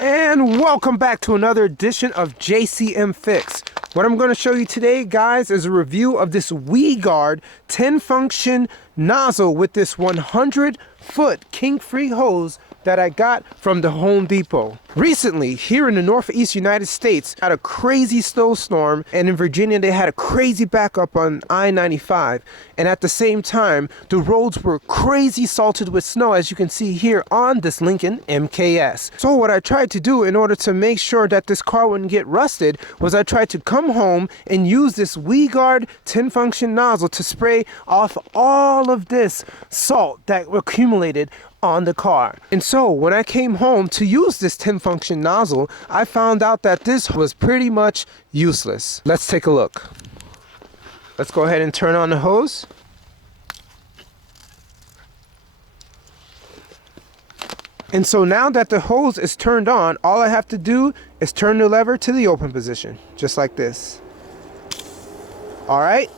And welcome back to another edition of JCM Fix. What I'm going to show you today, guys, is a review of this WeGuard 10-function nozzle with this 100-foot king-free hose that I got from the Home Depot. Recently, here in the Northeast United States, had a crazy snowstorm, and in Virginia, they had a crazy backup on I-95. And at the same time, the roads were crazy salted with snow, as you can see here on this Lincoln mkS. So what I tried to do in order to make sure that this car wouldn't get rusted was I tried to come home and use this WeGuard 10-function nozzle to spray off all of this salt that accumulated on the car. And so when I came home to use this 10-function nozzle, I found out that this was pretty much useless. Let's take a look. Let's go ahead and turn on the hose. And so now that the hose is turned on, all I have to do is turn the lever to the open position, just like this. All right.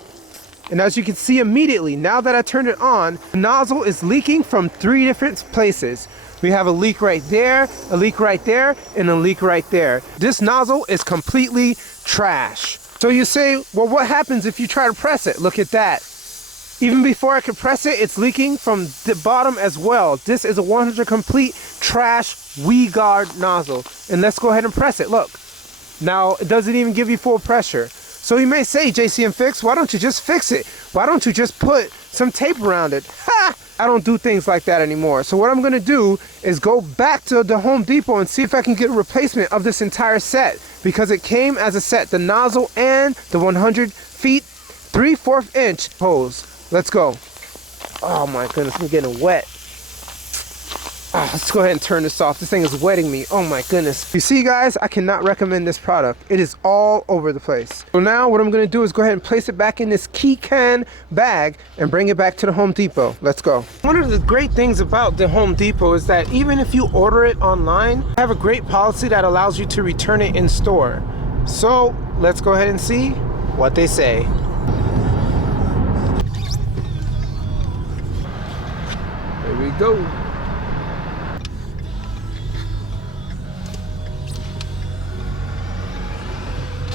And as you can see immediately, now that I turned it on, the nozzle is leaking from 3 different places. We have a leak right there, a leak right there, and a leak right there. This nozzle is completely trash. So you say, well, what happens if you try to press it? Look at that. Even before I could press it, it's leaking from the bottom as well. This is a 100 complete trash WeGuard nozzle. And let's go ahead and press it. Look. Now, it doesn't even give you full pressure. So you may say, JCM Fix, why don't you just fix it? Why don't you just put some tape around it? Ha! I don't do things like that anymore. So what I'm going to do is go back to the Home Depot and see if I can get a replacement of this entire set, because it came as a set, the nozzle and the 100 feet 3/4 inch hose. Let's go. Oh my goodness, I'm getting wet. Let's go ahead and turn this off. This thing is wetting me. Oh my goodness. You see, guys, I cannot recommend this product. It is all over the place. So now what I'm going to do is go ahead and place it back in this key can bag and bring it back to the Home Depot. Let's go. One of the great things about the Home Depot is that even if you order it online, they have a great policy that allows you to return it in store. So let's go ahead and see what they say. There we go.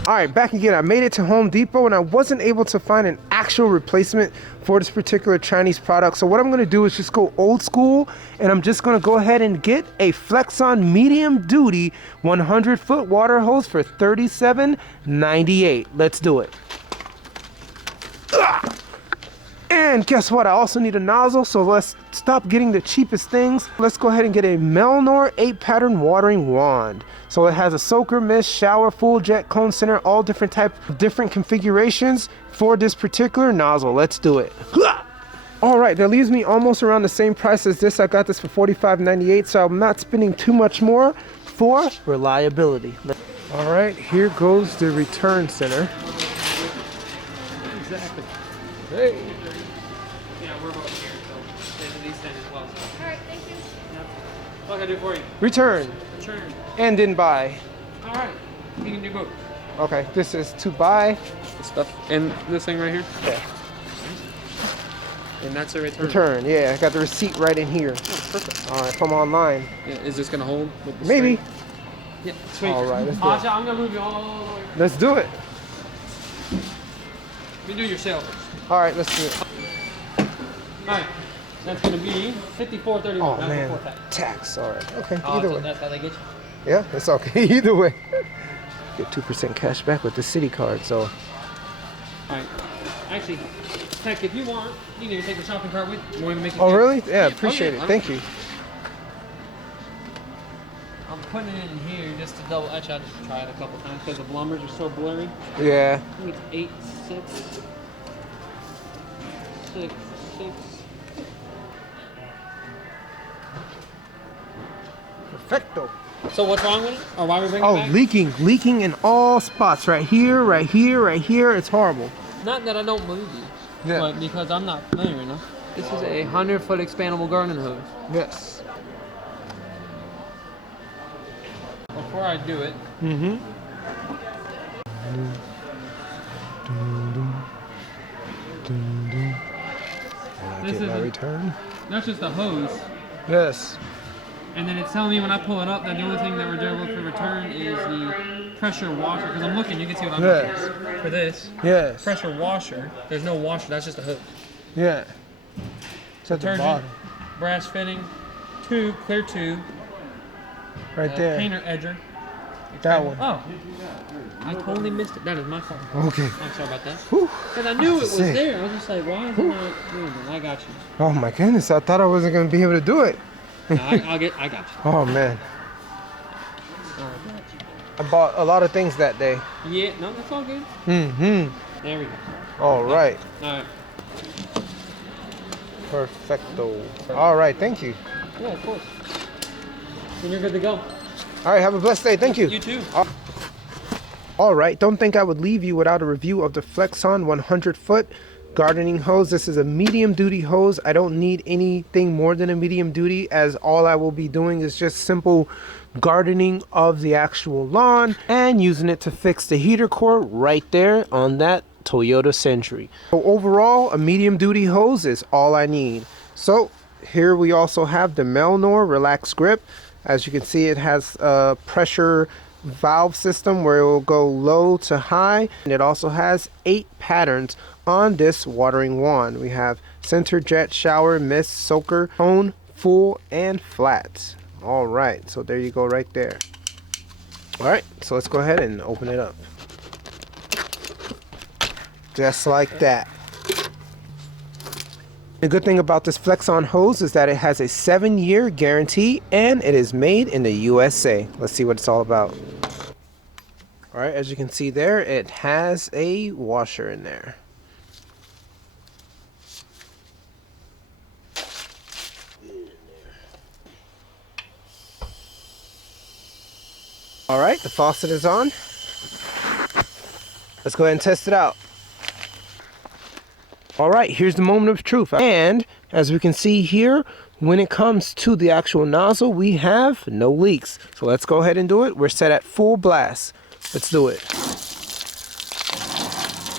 All right, back again. I made it to Home Depot and I wasn't able to find an actual replacement for this particular Chinese product. So what I'm gonna do is just go old school, and I'm just gonna go ahead and get a Flexon medium duty 100-foot water hose for $37.98. Let's do it. Ugh. And guess what? I also need a nozzle, so let's stop getting the cheapest things. Let's go ahead and get a Melnor 8-pattern watering wand. So it has a soaker, mist, shower, full jet, cone center, all different different configurations for this particular nozzle. Let's do it. All right, that leaves me almost around the same price as this. I got this for $45.98, so I'm not spending too much more for reliability. All right, here goes the return center. Exactly. Hey. Yeah, we're both here, so these things as well. So. All right, thank you. Yeah. What can I do for you? Return. Return. And then buy. All right. You can do both. Okay, this is to buy. Stuff in this thing right here? Yeah. And that's a return. Return, yeah. I got the receipt right in here. Oh, perfect. All right, from online. Yeah, is this going to hold? With the Maybe. string? Yeah, sweet. All right, let's do it. I'm going to move you all the way. Let's do it. You do your sale first. All right, let's do it. All right. That's going to be $54.31. Oh, That's man. before tax. Tax. All right. Okay, Oh, either so way. that's how they get you? Yeah, it's okay. Either way. Get 2% cash back with the city card, so. All right. Actually, heck, if you want, you can even take the shopping cart with you. Want to make it Oh, good? really? Yeah, appreciate it. Thank you. I'm putting it in here just to double. Actually, I just tried a couple times because the blommers are so blurry. Yeah. I think it's 8, 6, 6, 6. Perfecto. So what's wrong with it? Or why are we bringing it Oh, back? leaking in all spots. Right here, right here, right here. It's horrible. Not that I don't believe you, Yeah. but because I'm not familiar enough. This is a 100-foot expandable garden hose. Yes. Before I do it, Mm-hmm. This Get my is a- return. that's just a hose. Yes. And then it's telling me when I pull it up that the only thing that we're doing for return is the pressure washer. Because I'm looking, you can see what I'm looking for this. Yes. Pressure washer. There's no washer, that's just a hook. Yeah. It's at the bottom. Brass fitting, tube, clear tube. Right there. Painter edger. That one. Oh. I totally missed it. That is my fault. Okay. I'm sorry about that. Because I knew it was there. I was just like, why is it not doing it? I got you. Oh my goodness, I thought I wasn't going to be able to do it. No, I got you. Oh man. I bought a lot of things that day. Yeah, no, that's all good. Mm-hmm. There we go. All right. All right. Perfecto. All right, thank you. Yeah, of course. And you're good to go. All right, have a blessed day. Thank you. You too. All right, don't think I would leave you without a review of the Flexon 100-foot gardening hose. This is a medium duty hose. I don't need anything more than a medium duty, as all I will be doing is just simple gardening of the actual lawn and using it to fix the heater core right there on that Toyota Century. So overall, a medium duty hose is all I need. So here we also have the Melnor RelaxGrip. As you can see, it has a pressure valve system where it will go low to high, and it also has 8 patterns on this watering wand. We have center, jet, shower, mist, soaker, cone, full, and flat. All right, so there you go right there. All right, so let's go ahead and open it up. Just like that. The good thing about this Flexon hose is that it has a 7-year guarantee and it is made in the USA. Let's see what it's all about. All right, as you can see there, it has a washer in there. All right, the faucet is on. Let's go ahead and test it out. All right, here's the moment of truth. And as we can see here, when it comes to the actual nozzle, we have no leaks. So let's go ahead and do it. We're set at full blast. Let's do it.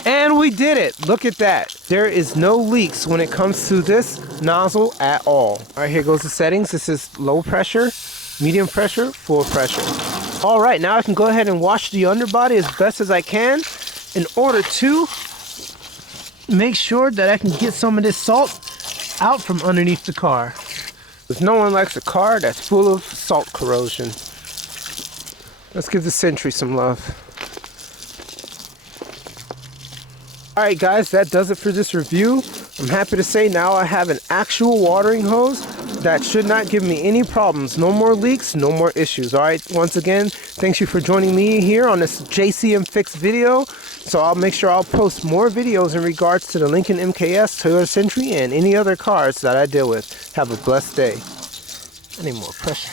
And we did it. Look at that. There is no leaks when it comes to this nozzle at all. All right, here goes the settings. This is low pressure, medium pressure, full pressure. All right, now I can go ahead and wash the underbody as best as I can in order to make sure that I can get some of this salt out from underneath the car. Because no one likes a car that's full of salt corrosion. Let's give the Century some love. Alright guys, that does it for this review. I'm happy to say now I have an actual watering hose that should not give me any problems. No more leaks, no more issues. Alright, once again, thanks you for joining me here on this JCM Fix video. So I'll make sure I'll post more videos in regards to the Lincoln mkS, Toyota Century, and any other cars that I deal with. Have a blessed day. I need more pressure.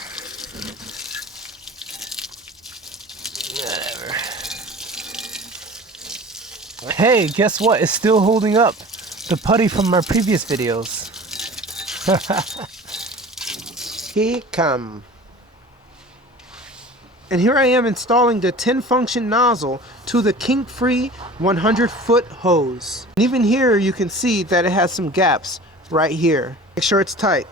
Whatever. Hey, guess what? It's still holding up. The putty from my previous videos. Here come. And here I am installing the 10-function nozzle to the kink-free 100-foot hose. And even here you can see that it has some gaps right here. Make sure it's tight.